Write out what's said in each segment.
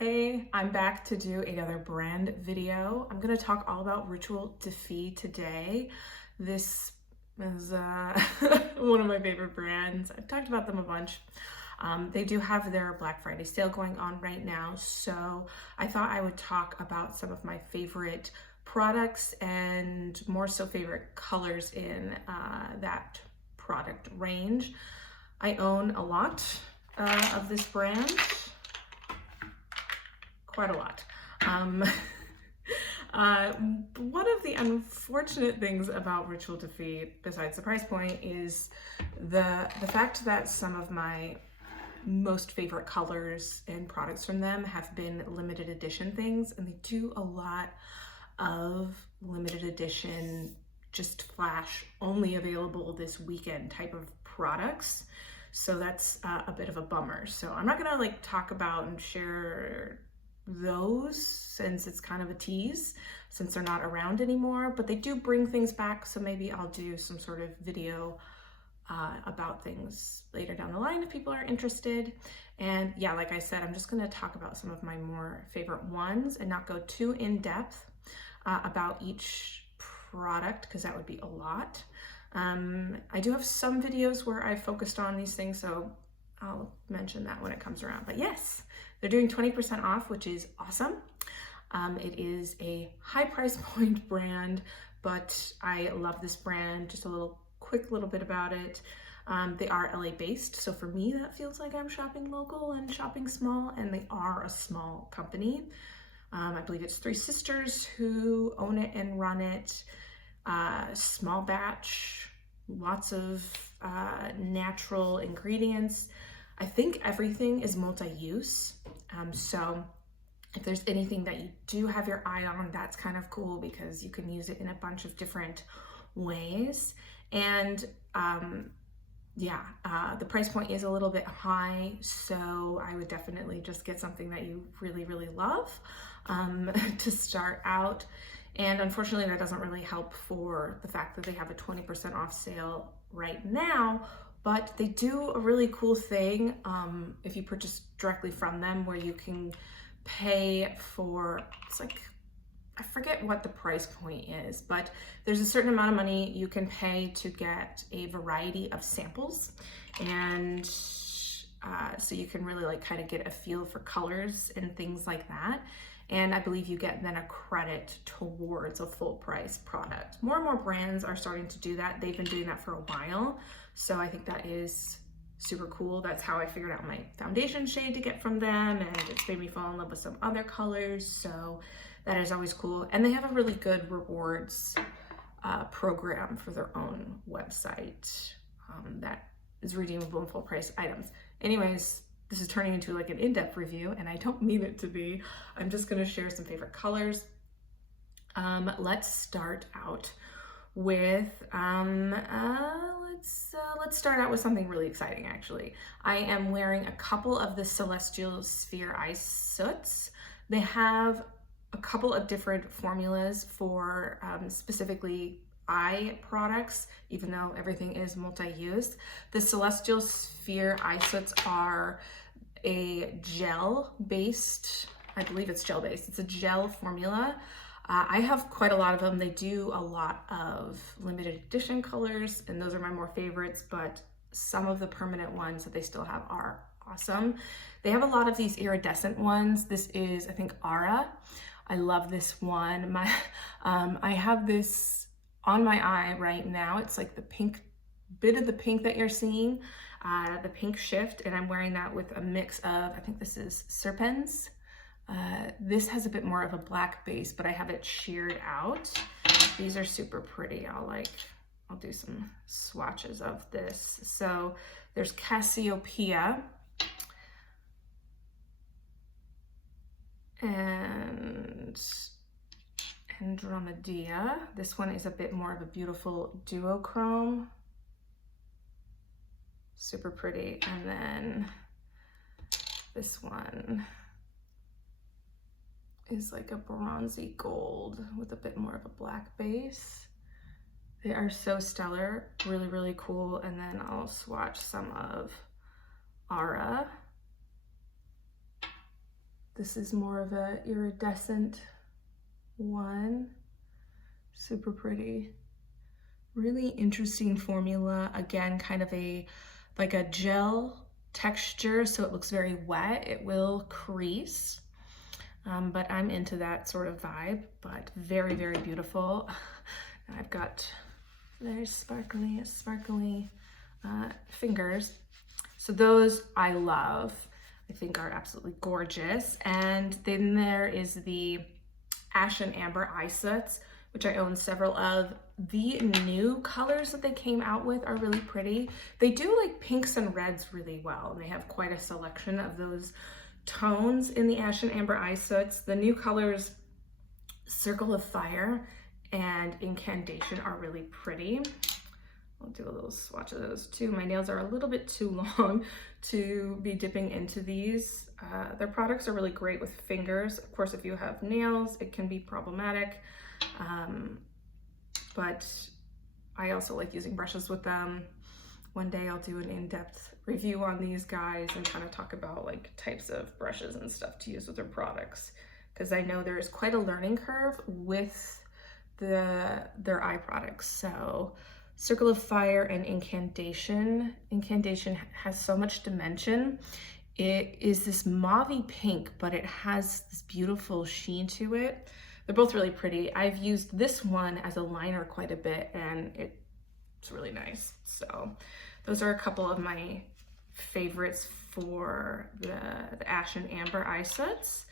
Hey, I'm back to do another brand video. I'm going to talk all about Rituel de Fille today. This is one of my favorite brands. I've talked about them a bunch. They do have their Black Friday sale going on right now, so I thought I would talk about some of my favorite products and more so favorite colors in that product range. I own a lot of this brand. Quite a lot. One of the unfortunate things about Rituel de Fille, besides the price point, is the fact that some of my most favorite colors and products from them have been limited edition things, and they do a lot of limited edition, just flash, only available this weekend type of products. So that's a bit of a bummer. So I'm not gonna talk about and share those since it's kind of a tease since they're not around anymore, but they do bring things back, so maybe I'll do some sort of video about things later down the line if people are interested. And yeah, like I said, I'm just going to talk about some of my more favorite ones and not go too in depth about each product, because that would be a lot. I do have some videos where I focused on these things, so I'll mention that when it comes around. But yes, they're doing 20% off, which is awesome. It is a high price point brand, but I love this brand. Just a quick little bit about it. They are LA based, so for me that feels like I'm shopping local and shopping small, and they are a small company. I believe it's three sisters who own it and run it. Small batch, lots of natural ingredients. I think everything is multi-use, so if there's anything that you do have your eye on, that's kind of cool because you can use it in a bunch of different ways. And the price point is a little bit high, so I would definitely just get something that you really, really love to start out. And unfortunately, that doesn't really help for the fact that they have a 20% off sale right now. But they do a really cool thing if you purchase directly from them, where you can pay for, I forget what the price point is, but there's a certain amount of money you can pay to get a variety of samples. And so you can really kind of get a feel for colors and things like that. And I believe you get then a credit towards a full price product. More and more brands are starting to do that. They've been doing that for a while. So I think that is super cool. That's how I figured out my foundation shade to get from them, and it's made me fall in love with some other colors. So that is always cool. And they have a really good rewards program for their own website that is redeemable in full price items. Anyways, this is turning into an in-depth review, and I don't mean it to be. I'm just gonna share some favorite colors. Let's start out with, let's start out with something really exciting, actually. I am wearing a couple of the Celestial Sphere Eye Soots. They have a couple of different formulas for specifically eye products, even though everything is multi-use. The Celestial Sphere Eye Soots are a gel-based, I believe it's gel-based. It's a gel formula. I have quite a lot of them. They do a lot of limited edition colors, and those are my more favorites, but some of the permanent ones that they still have are awesome. They have a lot of these iridescent ones. This is, I think, Aura. I love this one. I have this on my eye right now. It's like the pink, bit of the pink that you're seeing, the pink shift, and I'm wearing that with a mix of, I think this is Serpens. This has a bit more of a black base, but I have it sheared out. These are super pretty. I'll do some swatches of this. So there's Cassiopeia and Andromeda. This one is a bit more of a beautiful duochrome. Super pretty. And then this one is like a bronzy gold with a bit more of a black base. They are so stellar, really, really cool. And then I'll swatch some of Aura. This is more of a iridescent one. Super pretty. Really interesting formula. Again, kind of like a gel texture, so it looks very wet. It will crease, but I'm into that sort of vibe, but very, very beautiful. I've got very sparkly fingers. So those I love, I think are absolutely gorgeous. And then there is the Ashen Amber Eye Soots, which I own several of. The new colors that they came out with are really pretty. They do like pinks and reds really well, and they have quite a selection of those tones in the Ashen Amber Eye Soots. The new colors, Circle of Fire and Incantation, are really pretty. I'll do a little swatch of those too. My nails are a little bit too long to be dipping into these. Their products are really great with fingers. Of course, if you have nails, it can be problematic. But I also like using brushes with them. One day I'll do an in-depth review on these guys and kind of talk about like types of brushes and stuff to use with their products, because I know there is quite a learning curve with their eye products. So Circle of Fire and Incantation. Incantation has so much dimension. It is this mauvey pink, but it has this beautiful sheen to it. They're both really pretty. I've used this one as a liner quite a bit, and it's really nice. So those are a couple of my favorites for the Ashen Amber Eye Soots.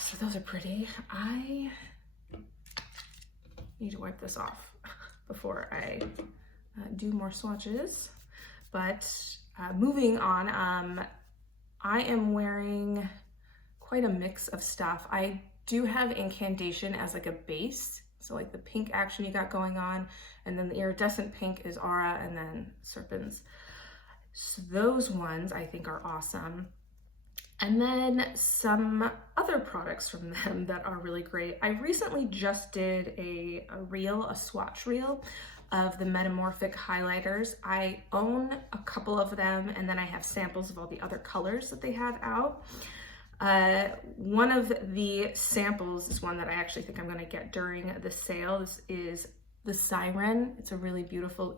So those are pretty. I need to wipe this off before I do more swatches. But moving on, I am wearing quite a mix of stuff. I do have Incantation as like a base, so like the pink action you got going on, and then the iridescent pink is Aura, and then Serpents. So those ones I think are awesome. And then some other products from them that are really great. I recently just did a swatch reel of the Metamorphic highlighters. I own a couple of them, and then I have samples of all the other colors that they have out. One of the samples is one that I actually think I'm going to get during the sale. This is the Siren. It's a really beautiful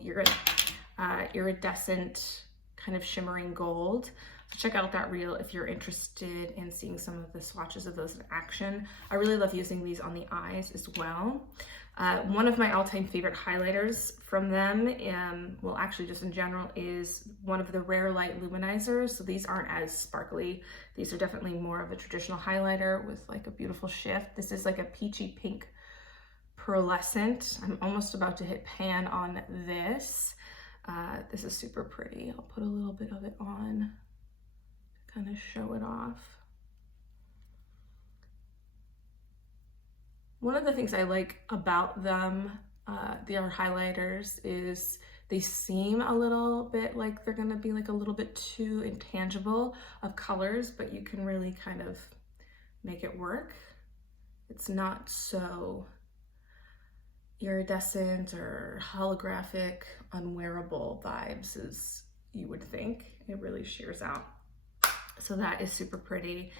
iridescent kind of shimmering gold. So check out that reel if you're interested in seeing some of the swatches of those in action. I really love using these on the eyes as well. One of my all-time favorite highlighters from them, well, actually just in general, is one of the Rare Light Luminizers. So these aren't as sparkly. These are definitely more of a traditional highlighter with like a beautiful shift. This is like a peachy pink pearlescent. I'm almost about to hit pan on this. This is super pretty. I'll put a little bit of it on to kind of show it off. One of the things I like about them, their highlighters, is they seem a little bit like they're gonna be like a little bit too intangible of colors, but you can really kind of make it work. It's not so iridescent or holographic, unwearable vibes as you would think. It really sheers out. So that is super pretty.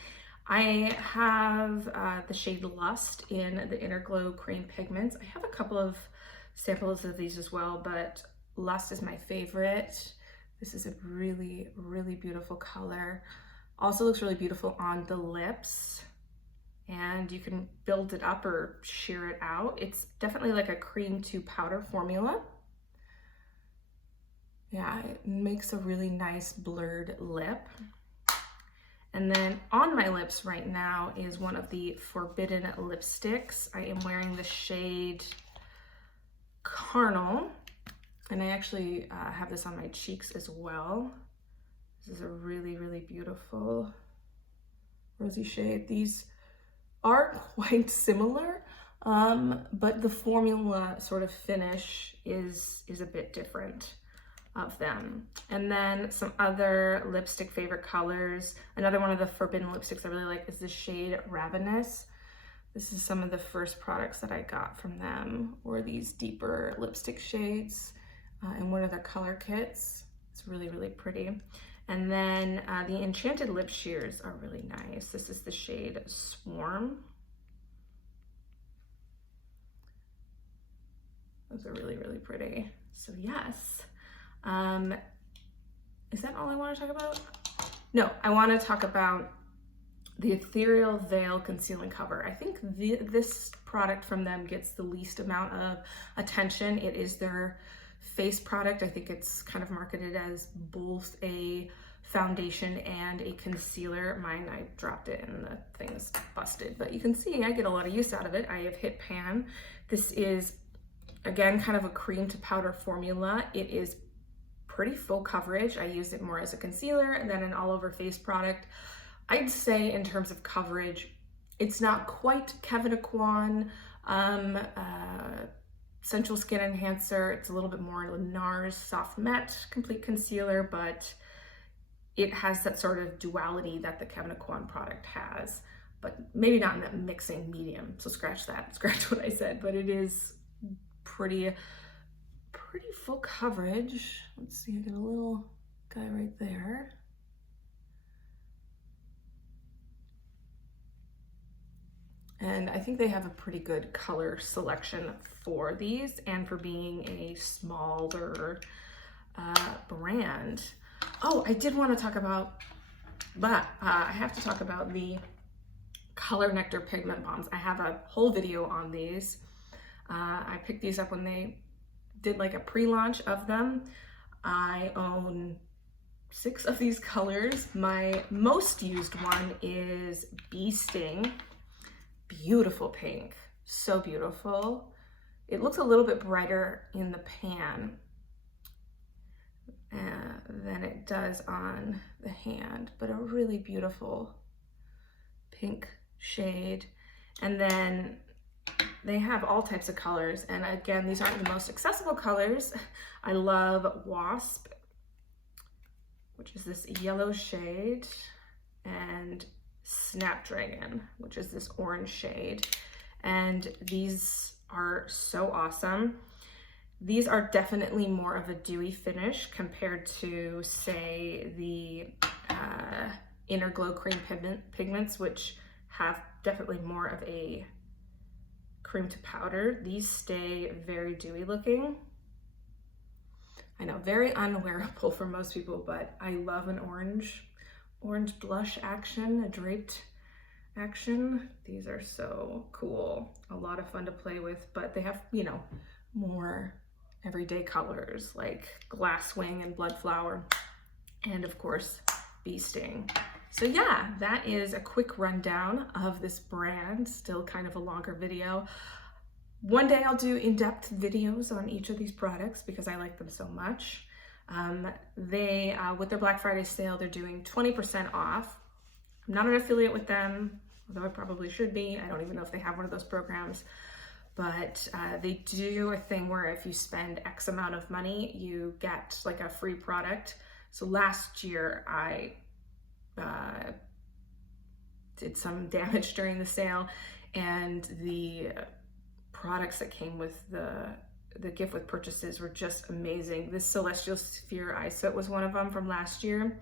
I have the shade Lust in the Inner Glow Cream Pigments. I have a couple of samples of these as well, but Lust is my favorite. This is a really, really beautiful color. Also looks really beautiful on the lips, and you can build it up or sheer it out. It's definitely like a cream to powder formula. Yeah, it makes a really nice blurred lip. And then on my lips right now is one of the Forbidden lipsticks. I am wearing the shade Carnal, and I actually have this on my cheeks as well. This is a really, really beautiful rosy shade. These are quite similar, but the formula sort of finish is a bit different of them. And then some other lipstick favorite colors. Another one of the Forbidden lipsticks I really like is the shade Ravenous. This is some of the first products that I got from them, were these deeper lipstick shades in one of their color kits. It's really, really pretty. And then the Enchanted Lip Sheers are really nice. This is the shade Swarm. Those are really, really pretty. So yes. Is that all I want to talk about? No, I want to talk about the Ethereal Veil Conceal and Cover. I think this product from them gets the least amount of attention. It is their face product. I think it's kind of marketed as both a foundation and a concealer. Mine, I dropped it and the thing's busted, but you can see I get a lot of use out of it. I have hit pan. This is, again, kind of a cream to powder formula. It is pretty full coverage. I use it more as a concealer than an all over face product. I'd say in terms of coverage, it's not quite Kevin Aquan Sensual Skin Enhancer. It's a little bit more NARS Soft Matte Complete Concealer, but it has that sort of duality that the Kevin Aquan product has, but maybe not in that mixing medium. So scratch that, scratch what I said, but it is pretty full coverage. Let's see, I got a little guy right there. And I think they have a pretty good color selection for these and for being a smaller brand. Oh, I did want to talk about, but I have to talk about the Color Nectar Pigment Bombs. I have a whole video on these. I picked these up when they did like a pre-launch of them. I own 6 of these colors. My most used one is Bee Sting. Beautiful pink, so beautiful. It looks a little bit brighter in the pan than it does on the hand, but a really beautiful pink shade. And then they have all types of colors, and again, these aren't the most accessible colors. I love Wasp, which is this yellow shade, and Snapdragon, which is this orange shade. And these are so awesome. These are definitely more of a dewy finish compared to, say, the Inner Glow Cream pigments, which have definitely more of a cream to powder. These stay very dewy looking. I know, very unwearable for most people, but I love an orange blush action, a draped action. These are so cool. A lot of fun to play with, but they have, you know, more everyday colors like Glasswing and Bloodflower, and of course, Bee Sting. So yeah, that is a quick rundown of this brand, still kind of a longer video. One day I'll do in-depth videos on each of these products because I like them so much. They, with their Black Friday sale, they're doing 20% off. I'm not an affiliate with them, although I probably should be. I don't even know if they have one of those programs, but they do a thing where if you spend X amount of money, you get like a free product. So last year I did some damage during the sale, and the products that came with the gift with purchases were just amazing. This Celestial Sphere Eye Soot was one of them from last year,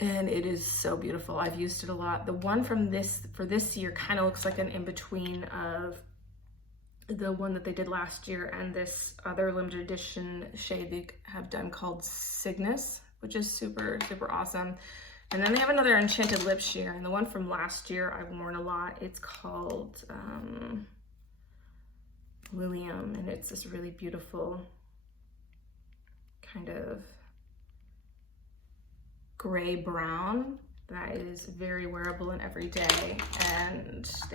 and it is so beautiful. I've used it a lot. The one from for this year kind of looks like an in-between of the one that they did last year and this other limited edition shade they have done called Cygnus, which is super awesome. And then they have another Enchanted Lip Sheer, and the one from last year I've worn a lot. It's called Lilium, and it's this really beautiful kind of gray brown that is very wearable and everyday, and